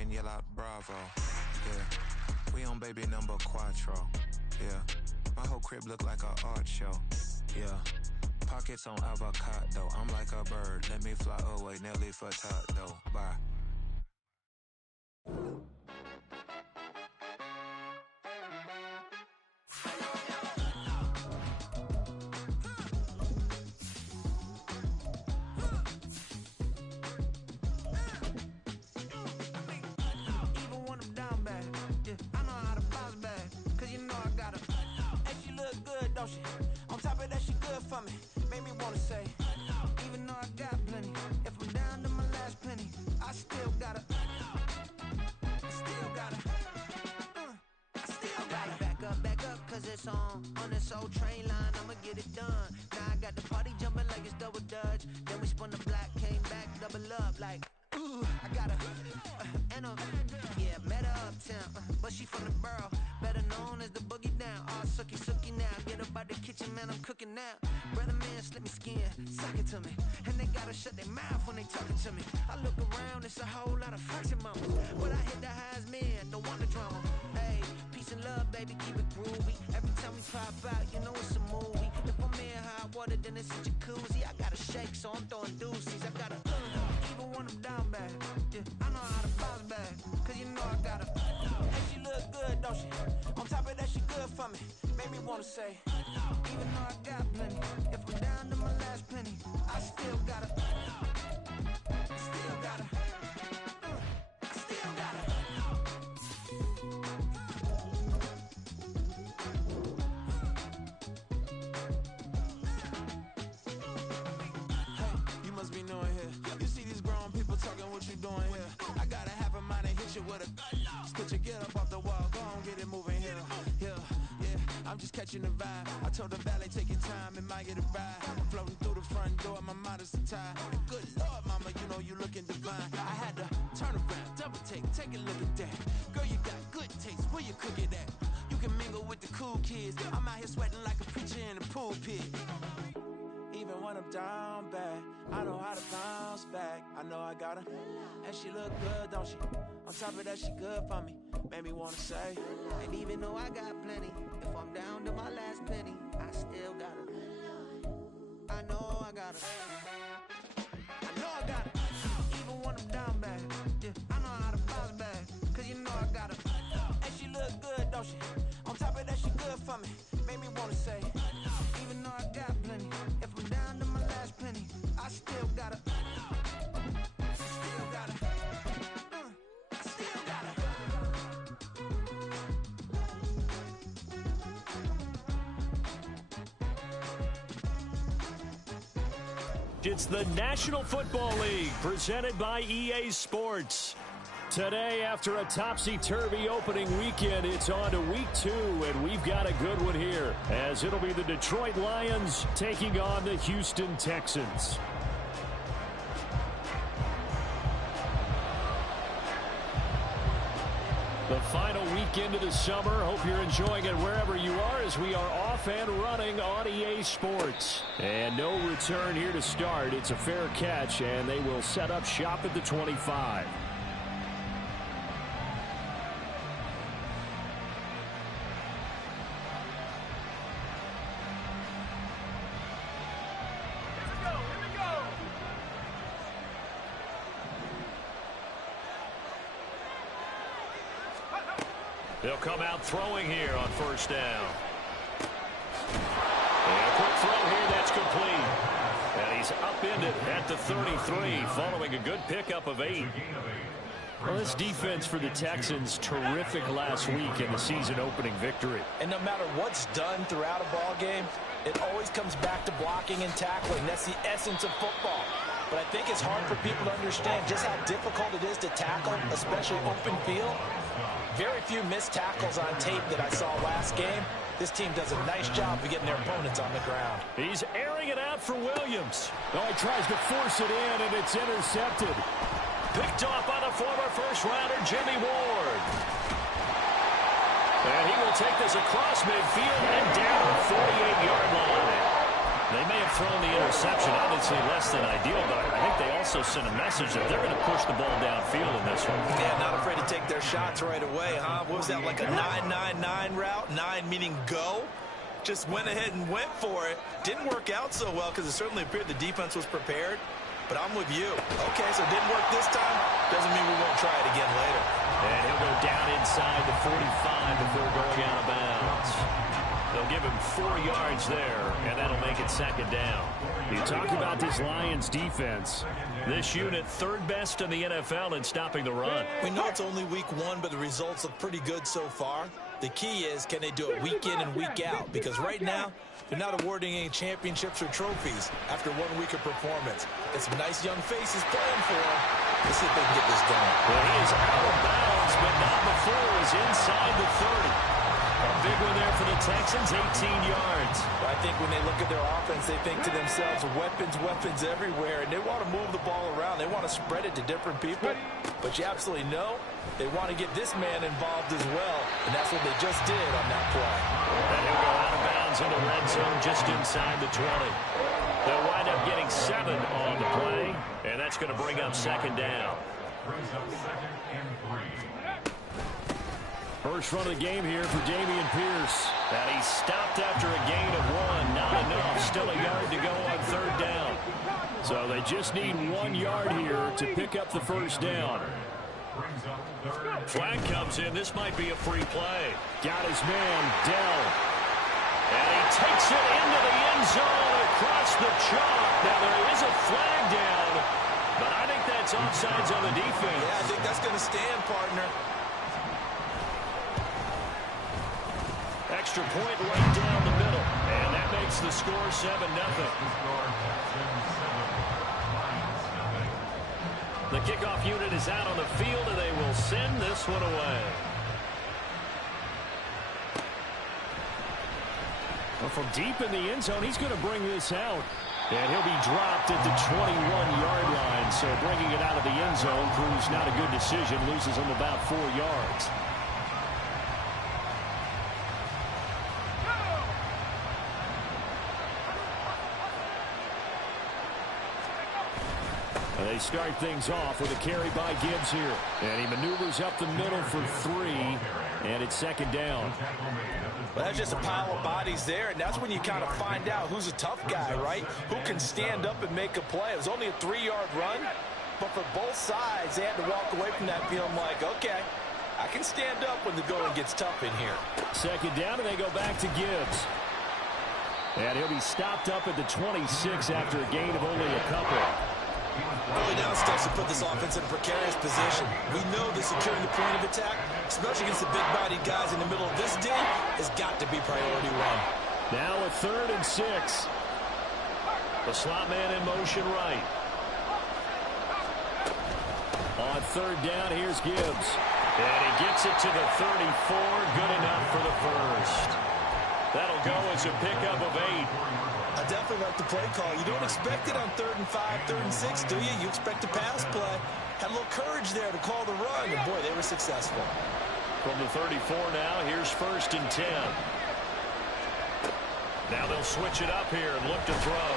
and yell out Bravo. Yeah, we on baby number Quattro. Yeah, my whole crib look like an art show. Yeah, pockets on avocado. I'm like a bird. Let me fly away, Nelly Furtado. Bye. On top of that, she good for me. Made me wanna say, even though I got plenty, if I'm down to my last penny, I still gotta, back up, cause it's on this old train line, I'ma get it done. Now I got the party jumping like it's double dutch. Then we spun the block, came back, double up like, ooh, I got met her uptown, but she from the borough, better known as the boogie down. All sookie now, get up out the kitchen, man, I'm cooking now. Brother man, slip me skin, suck it to me, and they gotta shut their mouth when they talking to me. I look around, it's a whole lot of fraction mamas, but I hit the highest man, don't want the drama. Hey, peace and love, baby, keep it groovy. Every time we pop out, you know it's a movie. If I'm in hot water, then it's a jacuzzi. I gotta shake, so I'm throwing deuces. I gotta even when I'm down bad. Yeah, I know how to bounce back, cause you know I gotta. Hey, she look good, don't she? On top of that, she good for me. Made me wanna say, even though I got plenty, if I'm down to my last penny, I still gotta. Get up off the wall, go on, get it moving here. Yeah, I'm just catching the vibe. I told the valet, take your time, it might get a ride. Floating through the front door, my mind is tied. Good Lord, mama, you know you looking divine. I had to turn around, double take a look at that. Girl, you got good taste, where you cook it at? You can mingle with the cool kids. I'm out here sweating like a preacher in a pulpit. Even when I'm down bad, I know how to bounce back. I know I got her, and she look good, don't she? On top of that, she good for me. Made me wanna say, and even though I got plenty, if I'm down to my last penny, I still got her. I know I got her. Even when I'm down bad, yeah, I know how to bounce back, cause you know I got her. And she look good, don't she? On top of that, she good for me. Made me wanna say, even though I got plenty, if I'm down to my last penny, I still got her. It's the National Football League presented by EA Sports. Today, after a topsy-turvy opening weekend, it's on to week 2, and we've got a good one here, as it'll be the Detroit Lions taking on the Houston Texans. The final weekend of the summer. Hope you're enjoying it wherever you are as we are off and running on EA Sports. And no return here to start. It's a fair catch, and they will set up shop at the 25. They'll come out throwing here on first down. And a quick throw here, that's complete. And he's upended at the 33, following a good pickup of 8. Well, this defense for the Texans, terrific last week in the season-opening victory. And no matter what's done throughout a ball game, it always comes back to blocking and tackling. That's the essence of football. But I think it's hard for people to understand just how difficult it is to tackle, especially open field. Very few missed tackles on tape that I saw last game. This team does a nice job of getting their opponents on the ground. He's airing it out for Williams. Oh, he tries to force it in, and it's intercepted. Picked off by the former first-rounder, Jimmy Ward. And he will take this across midfield and down the 48-yard line. They may have thrown the interception, obviously less than ideal, but I think they also sent a message that they're going to push the ball downfield in this one. Yeah, not afraid their shots right away, huh? What was that, like a 9-9-9 route? 9 meaning go? Just went ahead and went for it. Didn't work out so well because it certainly appeared the defense was prepared. But I'm with you. Okay, so it didn't work this time. Doesn't mean we won't try it again later. And he'll go down inside the 45 before going out of bounds. They'll give him 4 yards there, and that'll make it second down. You talk about this Lions defense. This unit, third best in the NFL in stopping the run. We know it's only week 1, but the results look pretty good so far. The key is, can they do it week in and week out? Because right now, they're not awarding any championships or trophies after 1 week of performance. Got some nice young faces playing for them. Let's see if they can get this done. Well, he is out of bounds, but not before he's inside the 30. A big one there for the Texans, 18 yards. I think when they look at their offense, they think to themselves, weapons, weapons everywhere, and they want to move the ball around. They want to spread it to different people, but you absolutely know they want to get this man involved as well, and that's what they just did on that play. And he'll go out of bounds in the red zone just inside the 20. They'll wind up getting 7 on the play, and that's going to bring up second down. First run of the game here for Dameon Pierce. And he stopped after a gain of 1. Not enough. Still a yard to go on third down. So they just need 1 yard here to pick up the first down. Flag comes in. This might be a free play. Got his man, Dell. And he takes it into the end zone across the chalk. Now there is a flag down, but I think that's offsides on the defense. Yeah, I think that's going to stand, partner. Extra point right down the middle. And that makes the score 7-0. The kickoff unit is out on the field, and they will send this one away. Well, from deep in the end zone, he's going to bring this out. And he'll be dropped at the 21-yard line. So bringing it out of the end zone proves not a good decision. Loses him about 4 yards. They start things off with a carry by Gibbs here. And he maneuvers up the middle for 3, and it's second down. Well, that's just a pile of bodies there, and that's when you kind of find out who's a tough guy, right? Who can stand up and make a play. It was only a 3-yard run, but for both sides, they had to walk away from that feeling like, okay, I can stand up when the going gets tough in here. Second down, and they go back to Gibbs. And he'll be stopped up at the 26 after a gain of only a couple. Early down steps to put this offense in a precarious position. We know that securing the point of attack, especially against the big-bodied guys in the middle of this D, has got to be priority 1. Now a 3rd and 6. The slot man in motion right. On third down, here's Gibbs. And he gets it to the 34. Good enough for the first. That'll go as a pickup of 8. I definitely like the play call. You don't expect it on 3rd and 5, 3rd and 6, do you? You expect a pass play. Had a little courage there to call the run, and boy, they were successful. From the 34 now, here's 1st and 10. Now they'll switch it up here and look to throw.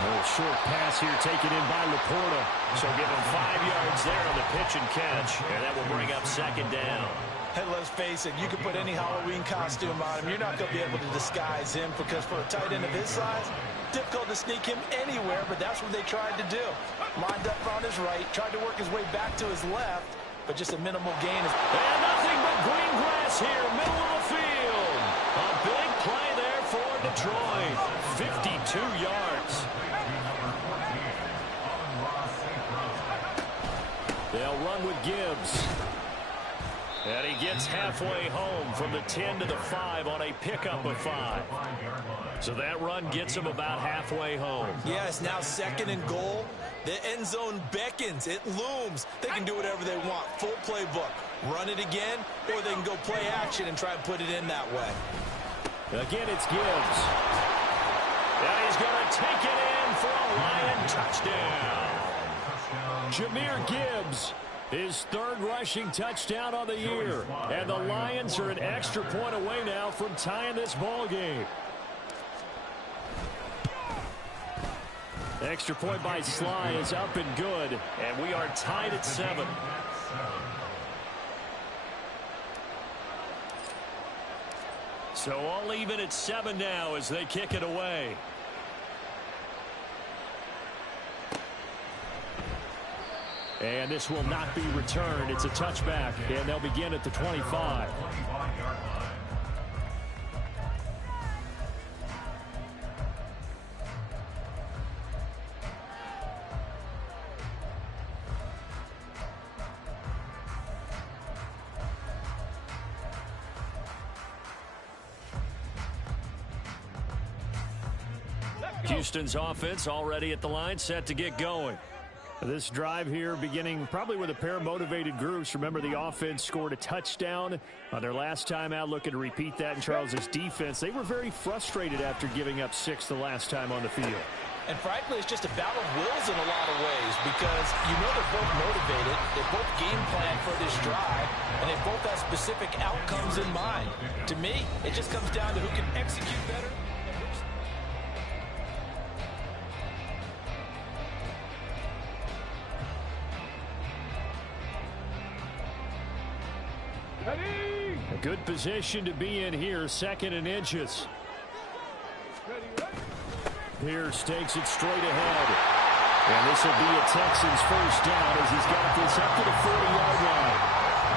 A little short pass here taken in by Laporta. So give him 5 yards there on the pitch and catch, and that will bring up second down. Hey, let's face it, you can put any Halloween costume on him. You're not going to be able to disguise him because for a tight end of his size, difficult to sneak him anywhere, but that's what they tried to do. Lined up on his right, tried to work his way back to his left, but just a minimal gain. And nothing but green grass here, middle of the field. A big play there for Detroit. 52 yards. They'll run with Gibbs. And he gets halfway home from the 10 to the 5 on a pickup of 5. So that run gets him about halfway home. Yeah, it's now 2nd and goal. The end zone beckons. It looms. They can do whatever they want. Full playbook. Run it again, or they can go play action and try and put it in that way. Again, it's Gibbs. And he's going to take it in for a Lion touchdown. Jahmyr Gibbs. His 3rd rushing touchdown on the year. And the Lions are an extra point away now from tying this ball game. Extra point by Sly is up and good. And we are tied at 7. So all even at 7 now as they kick it away. And this will not be returned. It's a touchback, and they'll begin at the 25. Houston's offense already at the line, set to get going. This drive here beginning probably with a pair of motivated groups. Remember, the offense scored a touchdown on their last time out, looking to repeat that in Charles's defense. They were very frustrated after giving up 6 the last time on the field. And frankly, it's just a battle of wills in a lot of ways because you know they're both motivated, they both game plan for this drive, and they both have specific outcomes in mind. To me, it just comes down to who can execute better. A good position to be in here, 2nd and inches. Pierce takes it straight ahead. And this will be a Texans first down as he's got this up to the 40-yard line.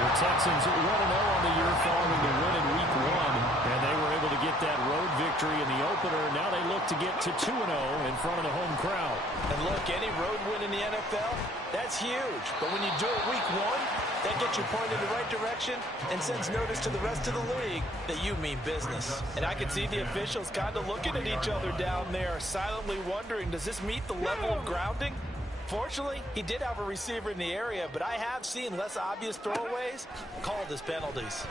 The Texans 1-0 on the year following the win in Week 1. And they were able to get that road victory in the opener. Now they look to get to 2-0 in front of the home crowd. And look, any road win in the NFL, that's huge. But when you do it Week 1, that gets you pointed in the right direction and sends notice to the rest of the league that you mean business. And I can see the officials kind of looking at each other down there, silently wondering, does this meet the level of grounding? Fortunately, he did have a receiver in the area, but I have seen less obvious throwaways called as penalties.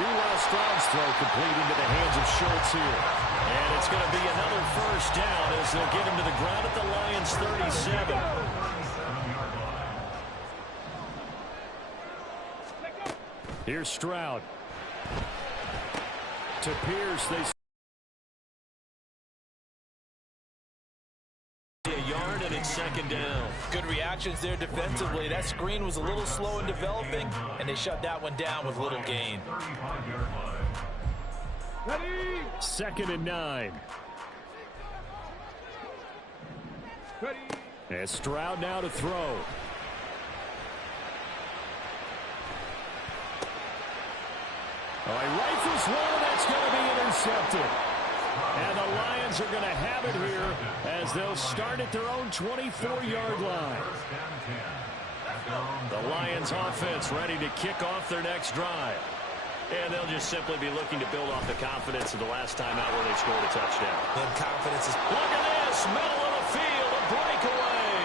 Meanwhile, Stroud's throw complete into the hands of Schultz here. And it's going to be another first down as they'll get him to the ground at the Lions' 37. Here's Stroud. To Pierce, they a yard, and it's 2nd down. Good reactions there defensively. That screen was a little slow in developing, and they shut that one down with little gain. 2nd and 9. And Stroud now to throw. Oh, he rifles one, that's going to be intercepted. And the Lions are going to have it here as they'll start at their own 24-yard line. The Lions offense ready to kick off their next drive. And they'll just simply be looking to build off the confidence of the last time out where they scored a touchdown. Then confidence is... Look at this, middle of the field, a breakaway.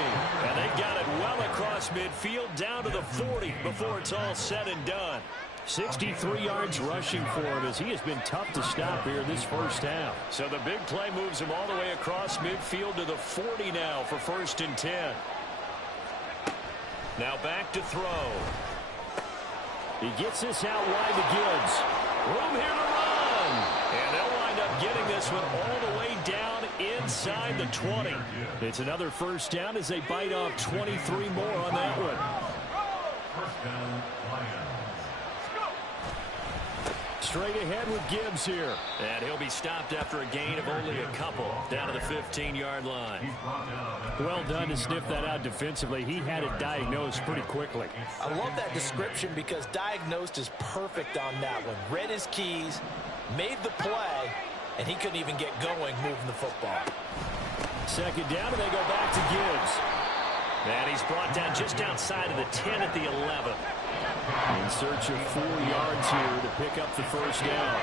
And they got it well across midfield down to the 40 before it's all said and done. 63 yards rushing for him as he has been tough to stop here this first half. So the big play moves him all the way across midfield to the 40 now for 1st and 10. Now back to throw. He gets this out wide to Gibbs. Room here to run. And they'll wind up getting this one all the way down inside the 20. It's another first down as they bite off 23 more on that one. First down, Lions. Straight ahead with Gibbs here. And he'll be stopped after a gain of only a couple down to the 15-yard line. Well done to sniff that out defensively. He had it diagnosed pretty quickly. I love that description because diagnosed is perfect on that one. Read his keys, made the play, and he couldn't even get going moving the football. 2nd down, and they go back to Gibbs. And he's brought down just outside of the 10 at the 11. In search of 4 yards here to pick up the first down.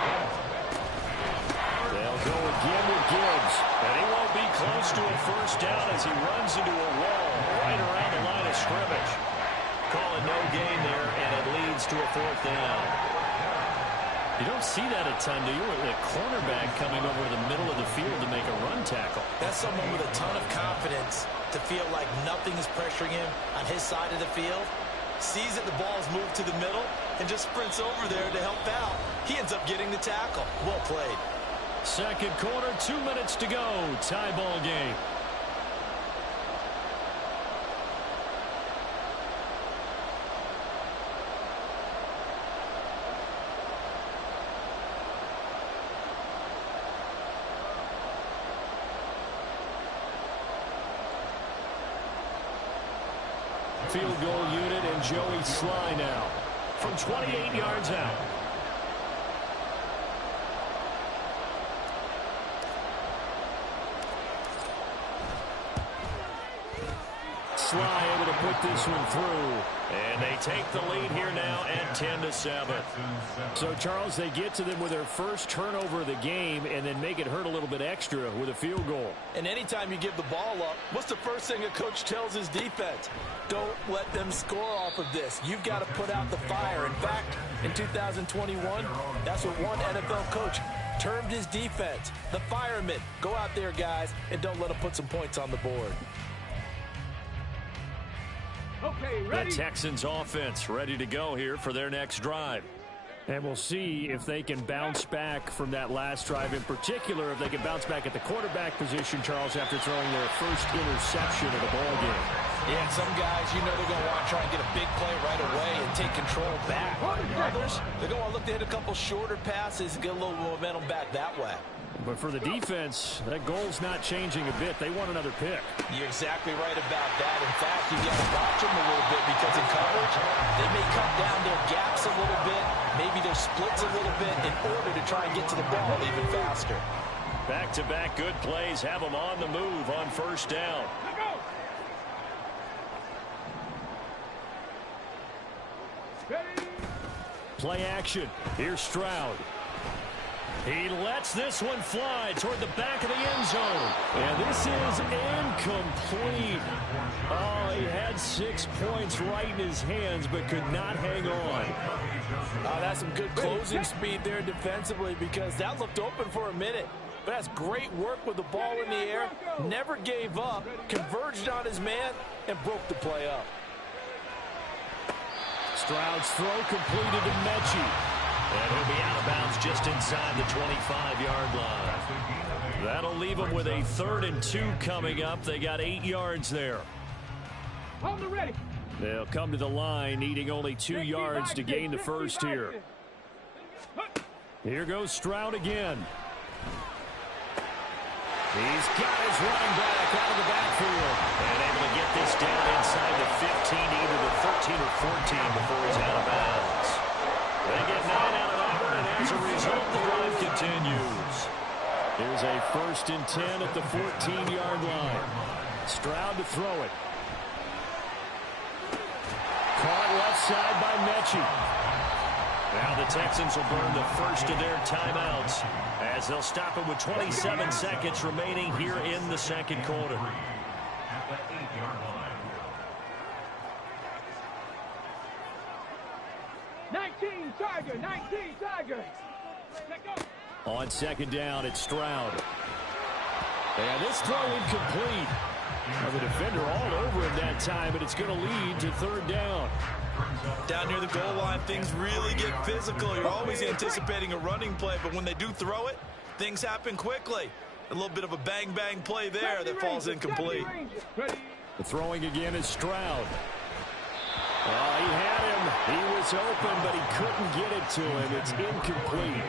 They'll go again with Gibbs. And he won't be close to a first down as he runs into a wall right around the line of scrimmage. Calling no gain there, and it leads to a 4th down. You don't see that a ton, do you? A cornerback coming over the middle of the field to make a run tackle. That's someone with a ton of confidence to feel like nothing is pressuring him on his side of the field. Sees that the ball's moved to the middle and just sprints over there to help out. He ends up getting the tackle. Well played. 2nd quarter, 2 minutes to go. Tie ball game. Field goal unit and Joey Sly now from 28 yards out. Sly able to put this one through. And they take the lead here now at 10-7. So, Charles, they get to them with their first turnover of the game and then make it hurt a little bit extra with a field goal. And anytime you give the ball up, what's the first thing a coach tells his defense? Don't let them score off of this. You've got to put out the fire. In fact, in 2021, that's what one NFL coach termed his defense. The firemen. Go out there, guys, and don't let them put some points on the board. Okay, ready. The Texans offense ready to go here for their next drive. And we'll see if they can bounce back from that last drive, in particular if they can bounce back at the quarterback position, Charles, after throwing their first interception of the ball game. Yeah, some guys, you know they're going to want to try and get a big play right away and take control back. Others, they're going to look to hit a couple shorter passes and get a little momentum back that way. But for the defense, that goal's not changing a bit. They want another pick. You're exactly right about that. In fact, you got to watch them a little bit because in coverage, they may cut down their gaps a little bit, maybe their splits a little bit in order to try and get to the ball even faster. Back-to-back good plays have them on the move on first down. Play action. Here's Stroud. He lets this one fly toward the back of the end zone. And this is incomplete. Oh, he had 6 points right in his hands, but could not hang on. Oh, that's some good closing speed there defensively because that looked open for a minute. But that's great work with the ball in the air. Never gave up, converged on his man, and broke the play up. Stroud's throw completed to Mechie. And he'll be out of bounds just inside the 25-yard line. That'll leave them with a 3rd and 2 coming up. They got 8 yards there. Hold the ready. They'll come to the line, needing only 2 yards to gain the first here. Here goes Stroud again. He's got his running back out of the backfield. And able to get this down inside the 15, either the 13 or 14 before he's out of bounds. They get 9 out of that one, and as a result, the drive continues. Here's a 1st and 10 at the 14-yard line. Stroud to throw it. Caught left side by Mechie. Now the Texans will burn the first of their timeouts as they'll stop it with 27 seconds remaining here in the second quarter. Tiger, 19, Tiger. On second down, it's Stroud. And this throw incomplete. The defender all over him that time, but it's going to lead to 3rd down. Down near the goal line, things really get physical. You're always anticipating a running play, but when they do throw it, things happen quickly. A little bit of a bang-bang play there that falls incomplete. The throwing again is Stroud. Oh, he had him. He was open, but he couldn't get it to him. It's incomplete.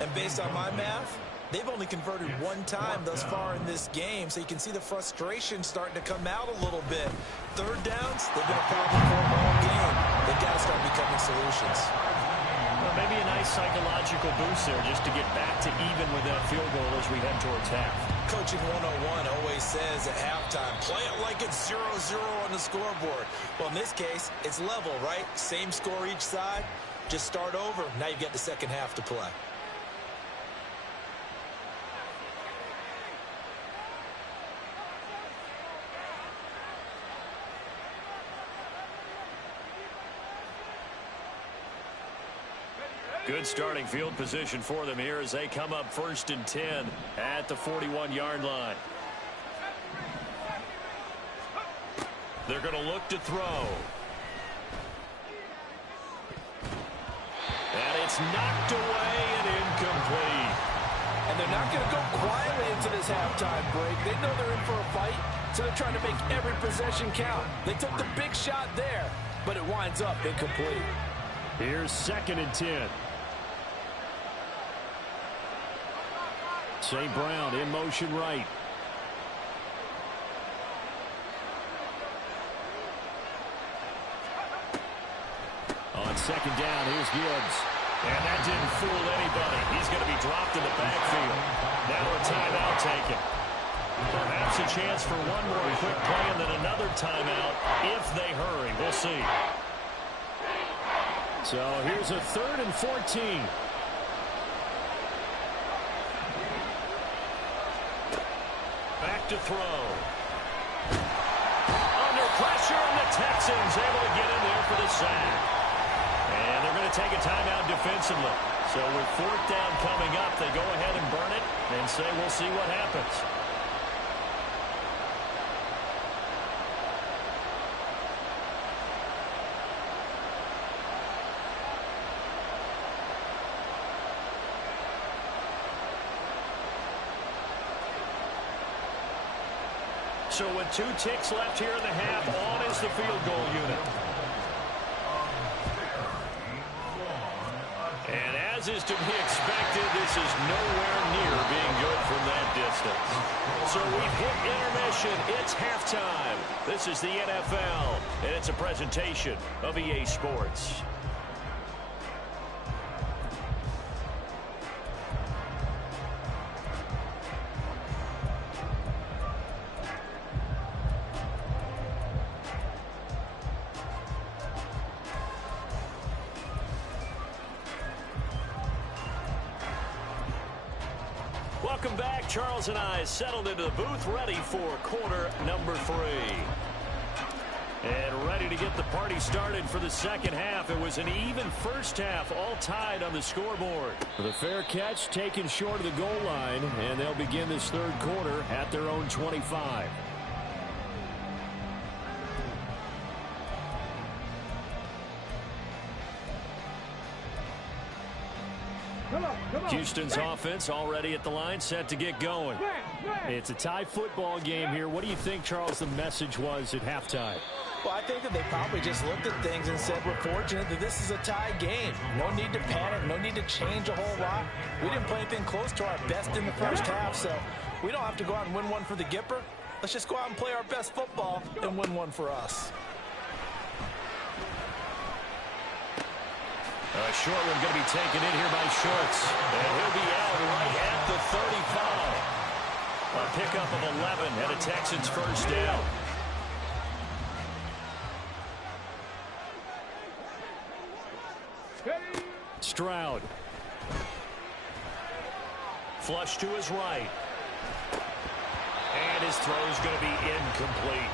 And based on my math, they've only converted 1 time thus far in this game, so you can see the frustration starting to come out a little bit. 3rd downs, they've been a problem for them all game. They've got to start becoming solutions. Well, maybe a nice psychological boost there just to get back to even with that field goal as we head towards half. Coaching 101 always says at halftime, play it like it's 0-0 on the scoreboard. Well, in this case, it's level, right? Same score each side. Just start over. Now you get the second half to play. Good starting field position for them here as they come up 1st and 10 at the 41-yard line. They're going to look to throw. And it's knocked away and incomplete. And they're not going to go quietly into this halftime break. They know they're in for a fight, so they're trying to make every possession count. They took the big shot there, but it winds up incomplete. Here's 2nd and 10. St. Brown in motion right. on second down, here's Gibbs. And that didn't fool anybody. He's going to be dropped in the backfield. Now a timeout taken. Perhaps a chance for one more quick play and then another timeout if they hurry. We'll see. So here's a 3rd and 14. Back to throw. Under pressure, and the Texans able to get in there for the sack. And they're going to take a timeout defensively. So with 4th down coming up, they go ahead and burn it and say we'll see what happens. So with 2 ticks left here in the half, on is the field goal unit. And as is to be expected, this is nowhere near being good from that distance. So we've hit intermission. It's halftime. This is the NFL, and it's a presentation of EA Sports. Welcome back. Charles and I settled into the booth, ready for quarter number 3. And ready to get the party started for the second half. It was an even first half, all tied on the scoreboard. The fair catch taken short of the goal line, and they'll begin this 3rd quarter at their own 25. Houston's offense already at the line, set to get going. It's a tie football game here. What do you think, Charles, the message was at halftime? Well, I think that they probably just looked at things and said, we're fortunate that this is a tie game. No need to panic, no need to change a whole lot. We didn't play anything close to our best in the first half, so we don't have to go out and win one for the Gipper. Let's just go out and play our best football and win one for us. A short one going to be taken in here by Schultz. And he'll be out right at the 35. A pickup of 11 and a Texans first down. Stroud. Flush to his right. And his throw's going to be incomplete.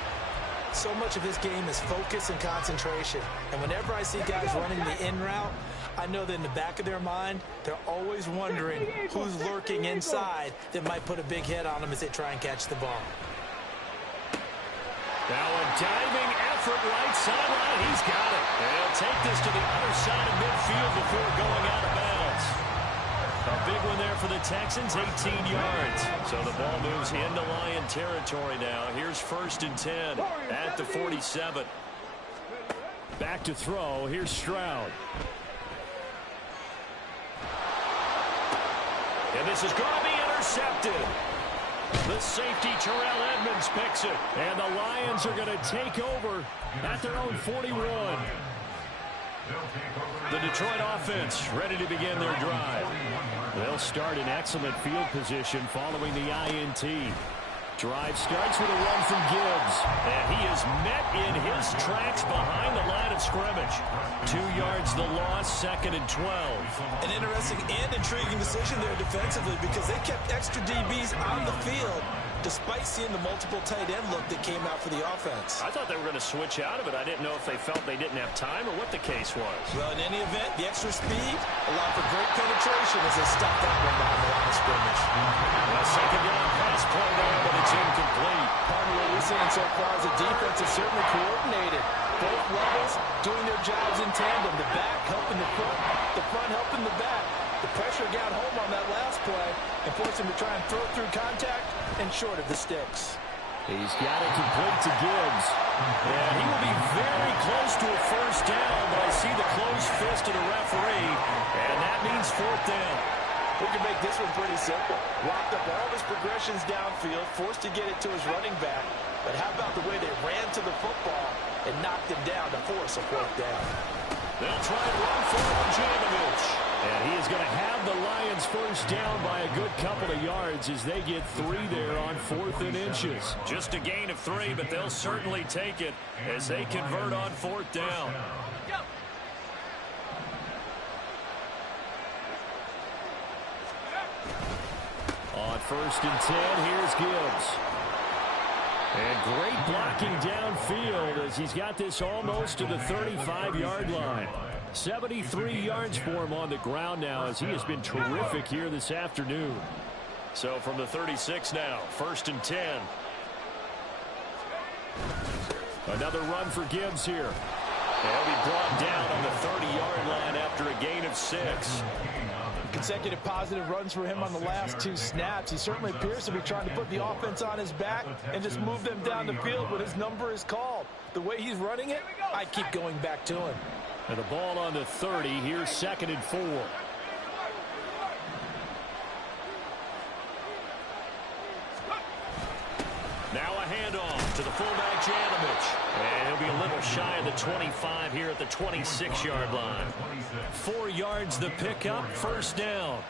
So much of his game is focus and concentration. And whenever I see guys running the in route, I know that in the back of their mind, they're always wondering who's lurking inside that might put a big hit on them as they try and catch the ball. Now a diving effort right sideline. He's got it. And he'll take this to the other side of midfield before going out of bounds. A big one there for the Texans, 18 yards. So the ball moves into Lion territory now. Here's 1st and 10 at the 47. Back to throw. Here's Stroud. And this is going to be intercepted. The safety, Terrell Edmonds, picks it. And the Lions are going to take over at their own 41. The Detroit offense ready to begin their drive. They'll start in excellent field position following the INT. Drive starts with a run from Gibbs. And he is met in his tracks behind the line of scrimmage. 2 yards the loss, 2nd and 12. An interesting and intriguing decision there defensively because they kept extra DBs on the field despite seeing the multiple tight end look that came out for the offense. I thought they were going to switch out of it. I didn't know if they felt they didn't have time or what the case was. Well, in any event, the extra speed allowed for great penetration as they stopped that one behind the line of scrimmage. A second down pass play there, but it's incomplete. Part of what we're seeing so far is the defense is certainly coordinated. Both levels doing their jobs in tandem. The back helping the front helping the back. The pressure got home on that last play and forced him to try and throw through contact and short of the sticks. He's got it complete to Gibbs. And he will be very close to a first down, but I see the closed fist of the referee, and that means 4th down. We can make this one pretty simple. Locked up all his progressions downfield, forced to get it to his running back. But how about the way they ran to the football and knocked him down to force a 4th down? They'll try and run for Janovich. And he is going to have the Lions first down by a good couple of yards as they get 3 there on 4th and inches. Just a gain of 3, but they'll certainly take it as they convert on 4th down. On 1st and 10, here's Gibbs. And great blocking downfield as he's got this almost to the 35-yard line. 73 yards for him on the ground now as he has been terrific here this afternoon. So from the 36 now, 1st and 10. Another run for Gibbs here. And he'll be brought down on the 30-yard line after a gain of 6. Consecutive positive runs for him on the last 2 snaps. He certainly appears to be trying to put the offense on his back and just move them down the field when his number is called. The way he's running it, I keep going back to him. And the ball on the 30. Here's 2nd and 4. Now a handoff to the fullback, Janovich. And he'll be a little shy of the 25 here at the 26-yard line. 4 yards the pickup, 1st down.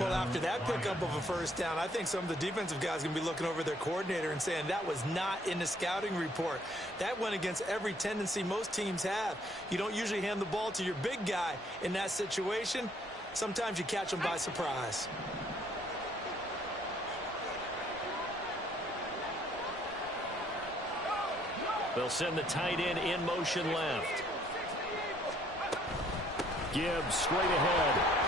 Well, after that pickup of a 1st down, I think some of the defensive guys are going to be looking over their coordinator and saying that was not in the scouting report. That went against every tendency most teams have. You don't usually hand the ball to your big guy in that situation. Sometimes you catch them by surprise. They'll send the tight end in motion left. Gibbs straight ahead.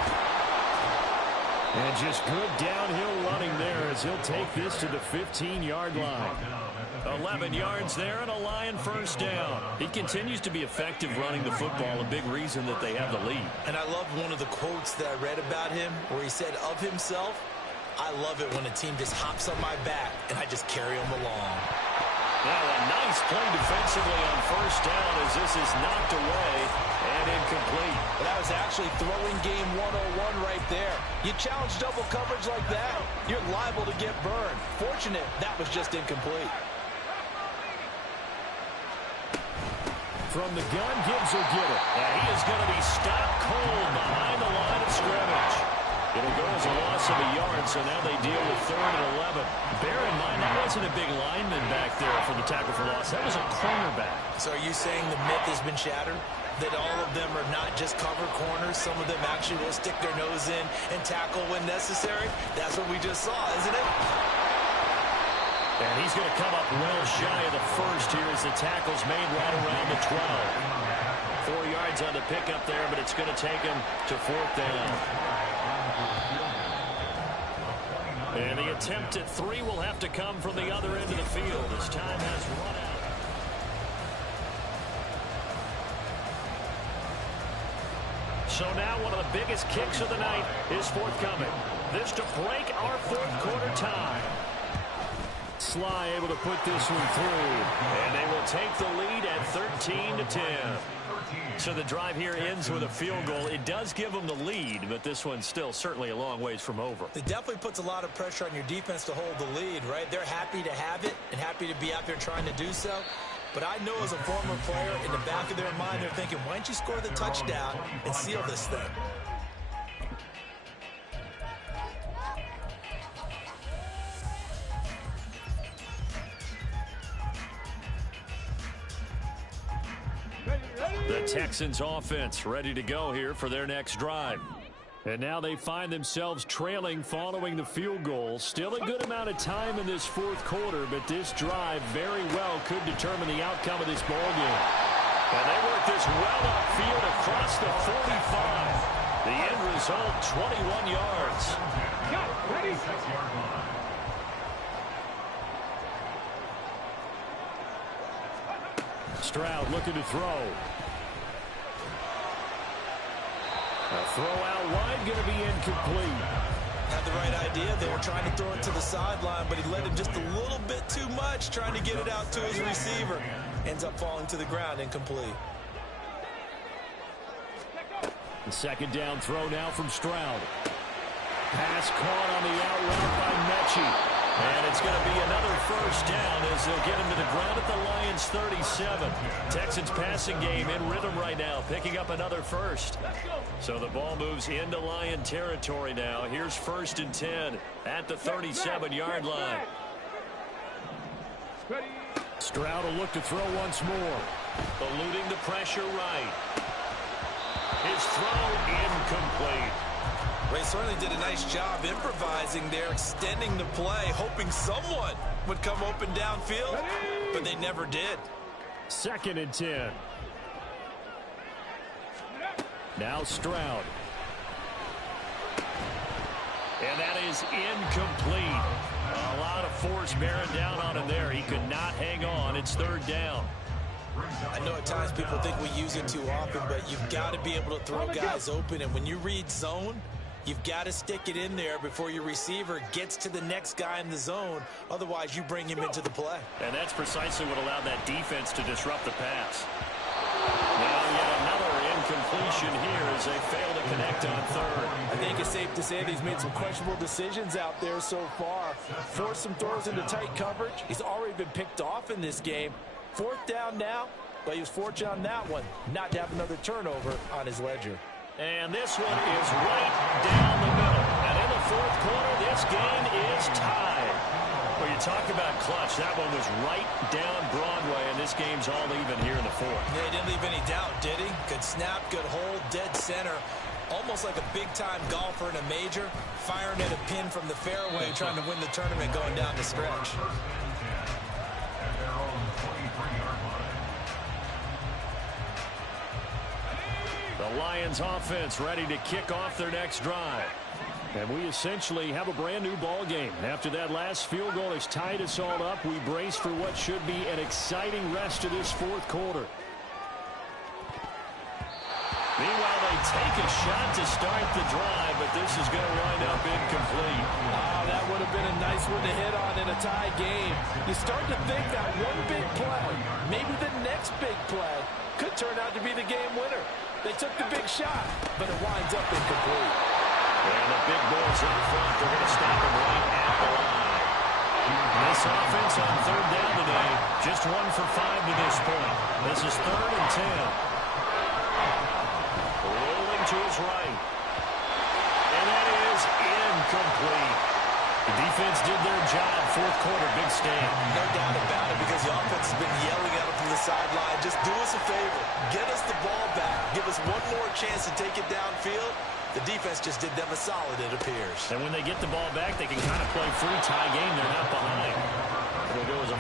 And just good downhill running there as he'll take this to the 15-yard line. 11 yards there and a Lion 1st down. He continues to be effective running the football, a big reason that they have the lead. And I love one of the quotes that I read about him where he said of himself, "I love it when a team just hops on my back and I just carry them along." Now a nice play defensively on 1st down as this is knocked away and incomplete. Well, that was actually throwing game 101 right there. You challenge double coverage like that, you're liable to get burned. Fortunate that was just incomplete. From the gun, Gibbs will get it. And he is going to be stopped cold behind the line of scrimmage. It'll go as a loss of a yard, so now they deal with 3rd and 11. Bear in mind, that wasn't a big lineman back there for the tackle for loss. That was a cornerback. So are you saying the myth has been shattered? That all of them are not just cover corners? Some of them actually will stick their nose in and tackle when necessary? That's what we just saw, isn't it? And he's going to come up well shy of the 1st here as the tackle's made right around the 12. 4 yards on the pickup there, but it's going to take him to 4th down. And the attempt at 3 will have to come from the other end of the field as time has run out. So now one of the biggest kicks of the night is forthcoming. This to break our 4th quarter tie. Sly able to put this one through. And they will take the lead at 13-10. So the drive here ends with a field goal. It does give them the lead, but this one's still certainly a long ways from over. It definitely puts a lot of pressure on your defense to hold the lead, right? They're happy to have it and happy to be out there trying to do so. But I know as a former player, in the back of their mind, they're thinking, why don't you score the touchdown and seal this thing? The Texans offense ready to go here for their next drive. And now they find themselves trailing following the field goal. Still a good amount of time in this 4th quarter, but this drive very well could determine the outcome of this ball game. And they work this well upfield across the 45. The end result, 21 yards. Ready? Stroud looking to throw. A throw out wide, going to be incomplete. Had the right idea. They were trying to throw it to the sideline, but he led him just a little bit too much, trying to get it out to his receiver. Ends up falling to the ground, incomplete. The 2nd down throw now from Stroud. Pass caught on the out route by Mechie. And it's going to be another first down as they'll get him to the ground at the Lions' 37. Texans passing game in rhythm right now, picking up another first. So the ball moves into Lion territory now. Here's 1st and 10 at the 37-yard line. Stroud will look to throw once more. Eluding the pressure right. His throw incomplete. Ray certainly did a nice job improvising there, extending the play, hoping someone would come open downfield, but they never did. 2nd and 10. Now Stroud. And that is incomplete. A lot of force bearing down on him there. He could not hang on. It's 3rd down. I know at times people think we use it too often, but you've got to be able to throw guys open. And when you read zone, you've got to stick it in there before your receiver gets to the next guy in the zone. Otherwise, you bring him into the play. And that's precisely what allowed that defense to disrupt the pass. Now yet another incompletion here as they fail to connect on 3rd. I think it's safe to say that he's made some questionable decisions out there so far. Forced some throws into tight coverage. He's already been picked off in this game. 4th down now, but he was fortunate on that one not to have another turnover on his ledger. And this one is right down the middle. And in the 4th quarter, this game is tied. Well, you talk about clutch. That one was right down Broadway, and this game's all even here in the 4th. Yeah, he didn't leave any doubt, did he? Good snap, good hold, dead center. Almost like a big-time golfer in a major, firing at a pin from the fairway, trying to win the tournament going down the stretch. The Lions offense ready to kick off their next drive. And we essentially have a brand new ball game. After that last field goal has tied us all up, we brace for what should be an exciting rest of this 4th quarter. Meanwhile, they take a shot to start the drive, but this is going to wind up incomplete. Oh, that would have been a nice one to hit on in a tie game. You start to think that one big play, maybe the next big play, could turn out to be the game winner. They took the big shot, but it winds up incomplete. And the big boys up front, they're going to stop him right at the line. This offense on 3rd down today, just 1 for 5 to this point. This is 3rd and 10. Rolling to his right. And that is incomplete. The defense did their job. 4th quarter, big stand. No doubt about it, because the offense has been yelling at him from the sideline. Just do us a favor. Get us the ball back. Give us one more chance to take it downfield. The defense just did them a solid, it appears. And when they get the ball back, they can kind of play free tie game. They're not behind. It'll go as a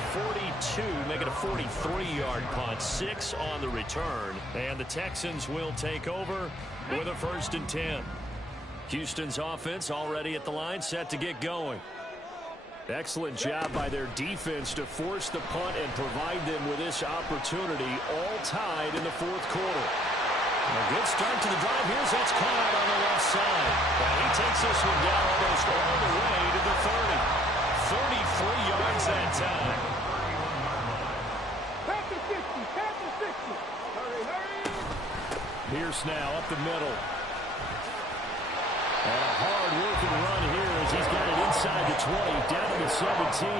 42, make it a 43-yard punt. 6 on the return. And the Texans will take over with a 1st and 10. Houston's offense already at the line, set to get going. Excellent job by their defense to force the punt and provide them with this opportunity, all tied in the 4th quarter. A good start to the drive. Here's that's caught out on the left side. And he takes this one down almost all the way to the 30. 33 yards that time. Pass the 60, pass the 60. Hurry, hurry. Pierce now up the middle. And a hard-working run here as he's got it inside the 20, down to the 17.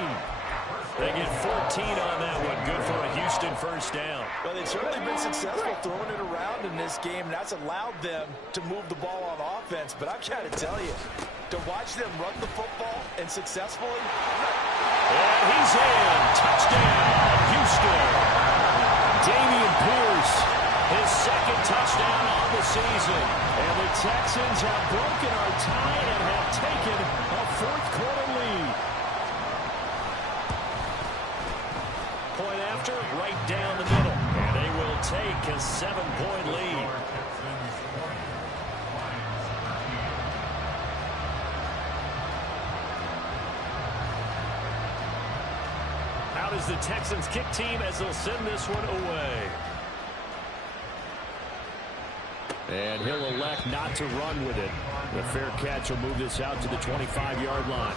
They get 14 on that one. Good for a Houston first down. Well, they've certainly been successful throwing it around in this game, and that's allowed them to move the ball on offense. But I've got to tell you, to watch them run the football and successfully. And he's in. Touchdown, Houston. Damian Pierce, his 2nd touchdown on the season. And the Texans have broken our tie and have taken a 4th quarter lead. Point after, right down the middle. And they will take a 7-point lead. How does the Texans kick team as they'll send this one away? And he'll elect not to run with it. The fair catch will move this out to the 25-yard line.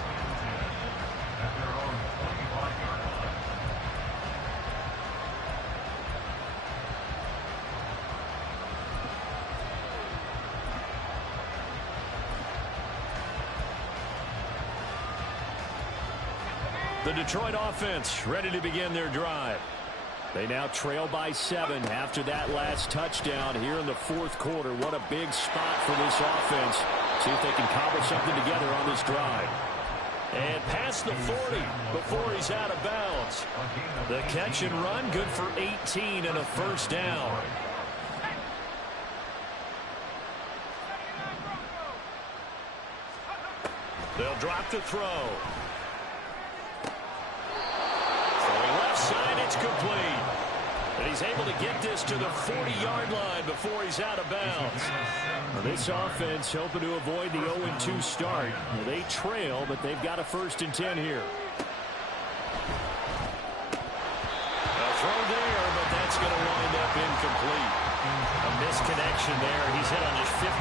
The Detroit offense ready to begin their drive. They now trail by 7 after that last touchdown here in the fourth quarter. What a big spot for this offense. See if they can cobble something together on this drive. And past the 40 before he's out of bounds. The catch and run, good for 18 and a first down. They'll drop the throw. Throwing left side, it's complete. And he's able to get this to the 40-yard line before he's out of bounds. Well, this offense hoping to avoid the 0-2 start. They trail, but they've got a 1st and 10 here. A throw there, but that's going to wind up incomplete. A misconnection there. He's hit on just 50%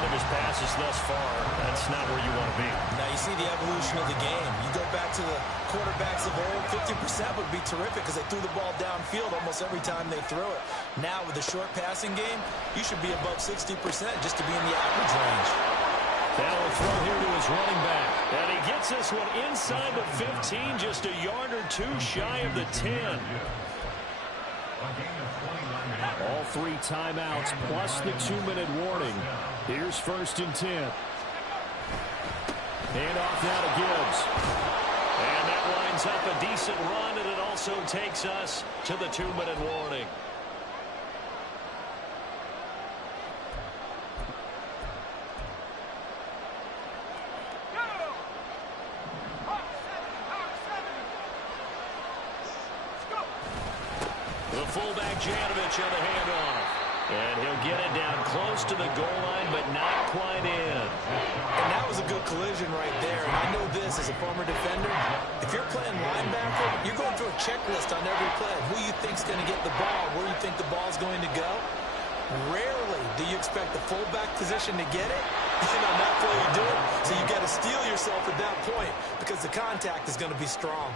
of his passes thus far. That's not where you want to be. Now you see the evolution of the game. You go back to the quarterbacks of old, 50% would be terrific because they threw the ball downfield almost every time they threw it. Now with the short passing game, you should be above 60% just to be in the average range. Now a throw here to his running back. And he gets this one inside the 15, just a yard or two shy of the 10. All 3 timeouts plus the 2-minute warning. Here's 1st and 10. Hand off now to Gibbs. And that lines up a decent run, and it also takes us to the 2-minute warning. The fullback Janovich on the handoff. And he'll get it down close to the goal line, but not quite in. And that was a good collision right there. And I know this as a former defender. If you're playing linebacker, you're going through a checklist on every play. Who you think's going to get the ball, where you think the ball's going to go. Rarely do you expect the fullback position to get it. And on that play you do it. So you got to steel yourself at that point because the contact is going to be strong.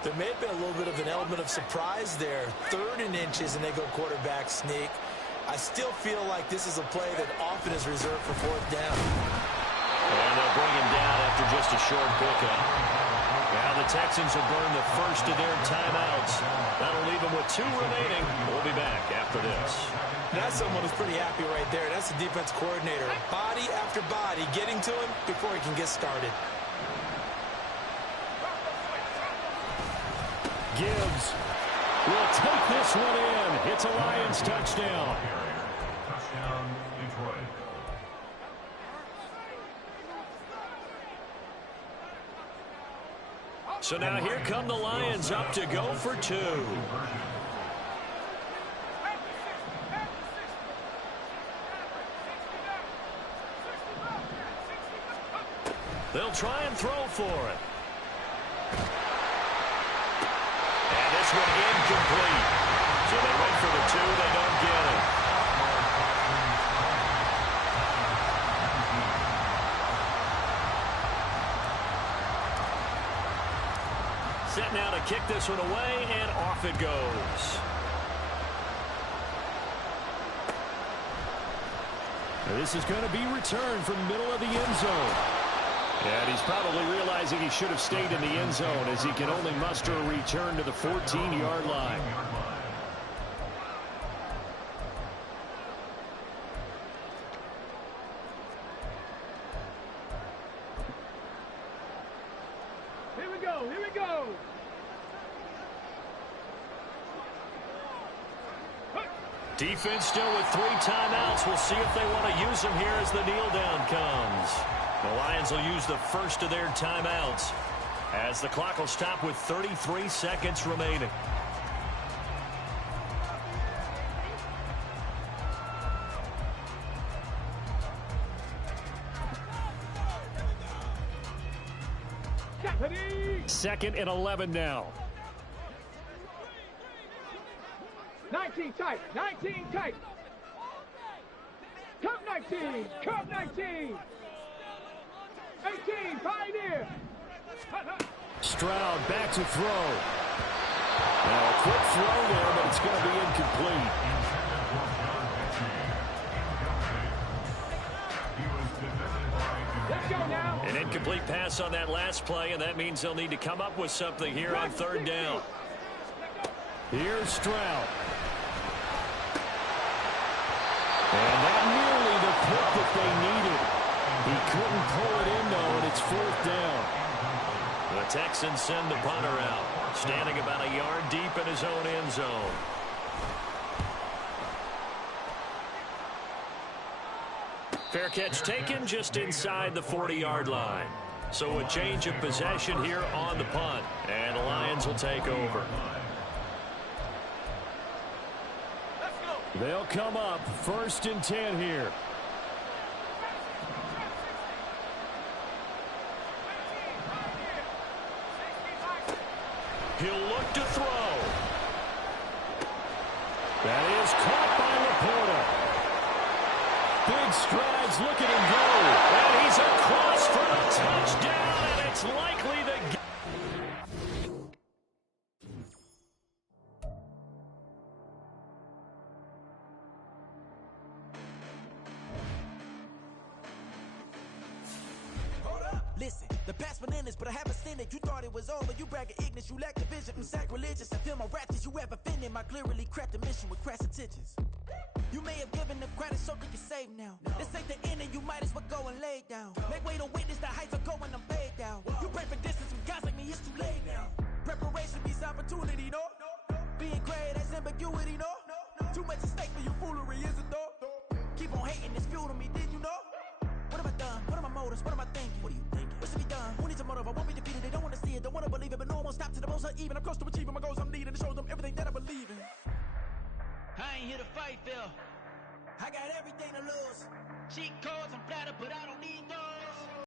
There may have been a little bit of an element of surprise there. 3rd and inches, and they go quarterback sneak. I still feel like this is a play that often is reserved for 4th down. And they'll bring him down after just a short pickup. Now the Texans have burned the first of their timeouts. That'll leave them with 2 remaining. We'll be back after this. That's someone who's pretty happy right there. That's the defense coordinator. Body after body getting to him before he can get started. Gibbs will take this one in. It's a Lions touchdown. Touchdown, Detroit. So now here come the Lions up to go for 2. They'll try and throw for it. And this one incomplete. So they wait for the 2. They don't get it. Set now to kick this one away, and off it goes. Now this is going to be returned from the middle of the end zone. And he's probably realizing he should have stayed in the end zone as he can only muster a return to the 14-yard line. Here we go, here we go. Defense still with 3 timeouts. We'll see if they want to use them here as the kneel down comes. The Lions will use the first of their timeouts as the clock will stop with 33 seconds remaining. Second and 11 now. 19 tight, 19 tight. Come 19, come 19. 18, Pioneer. Stroud back to throw. Now a quick throw there, but it's going to be incomplete. Let's go now. An Incomplete pass on that last play, and that means they'll need to come up with something here on third down. Here's Stroud. And that nearly the pick that they needed. He couldn't pull it in, though, and it's fourth down. The Texans send the punter out, standing about a yard deep in his own end zone. Fair catch taken just inside the 40-yard line. So a change of possession here on the punt, and the Lions will take over. They'll come up 1st and 10 here. He'll look to throw. That is caught by Laporta. Big strides, look at him go. And he's across for a touchdown, and it's likely the Listen, the past bananas, but I haven't seen it. You thought it was over. You bragging ignorance. You lack the vision. I'm sacrilegious. I feel my ratchets. You ever offended my clearly crafted mission with crass intentions. You may have given the credit so they can save now. This ain't the end and you might as well go and lay down. Make way to witness the heights are going, I'm paid down. You pray for distance with guys like me, it's too late now. Preparation beats opportunity, no? Being great, that's ambiguity, no? Too much at stake for your foolery, is it though? Keep on hating, it's fuel to me, did you know? What have I done? What are my motives? What am I thinking? What are you thinking? What's to be done? Who needs a motive? I won't be defeated. They don't want to see it, don't want to believe it, but no one won't stop to the most even. I'm close to achieving my goals. I'm needing to show them everything that I believe in. I ain't here to fight, Phil. I got everything to lose. Cheat